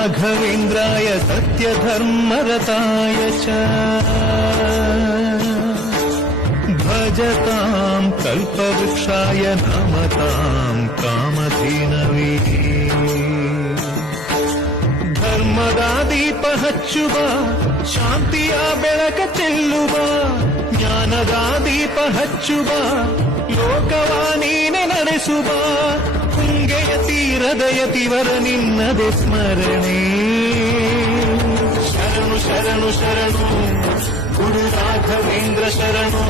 राघवेन्द्राय सत्यधर्मरताय च भजतां कल्पवृक्षाय नमतां कामधेनवे ಧರ್ಮದ ದೀಪ ಹಚ್ಚುವ ಶಾಂತಿಯ ಬೆಳಕ ಚೆಲ್ಲುವ ಜ್ಞಾನದ ದೀಪ ಹಚ್ಚುವ ಲೋಕವ ನೀನೆ ನಡೆಸುವ ತುಂಗೆಯ ತೀರದ ಯತಿವರ ನಿನ್ನದೆ ಸ್ಮರಣೆ ಶರಣು ಶರಣು ಶರಣು ಗುರು ರಾಘವೇಂದ್ರ ಶರಣು